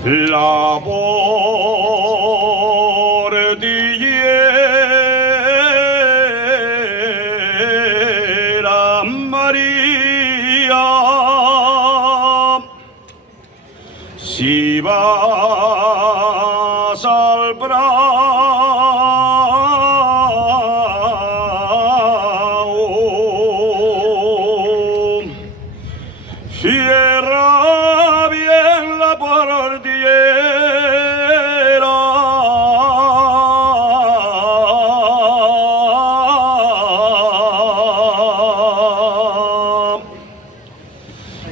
cordillera María, si vas al prado, cierra bien la cordillera,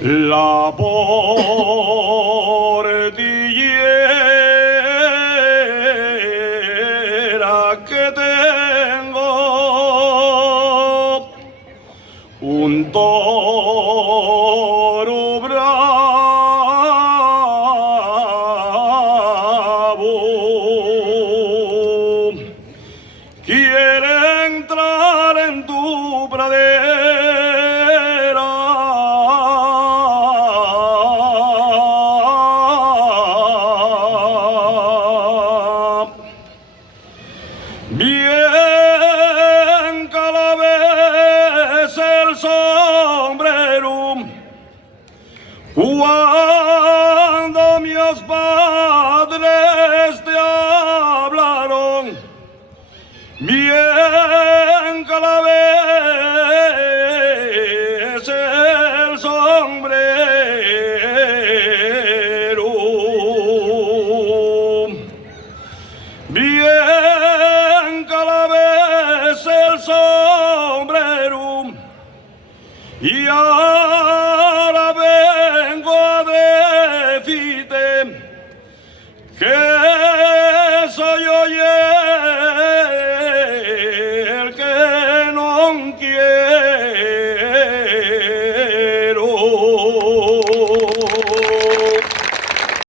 la cordillera que tengo un toro bravo, quiere entrar en tu pradera, bien calabés el sombrero cuando mis padres te hablaron, bien calabés el sombrero, bien calabés el sombrero, y ahora vengo a decirte que soy yo el que no quiere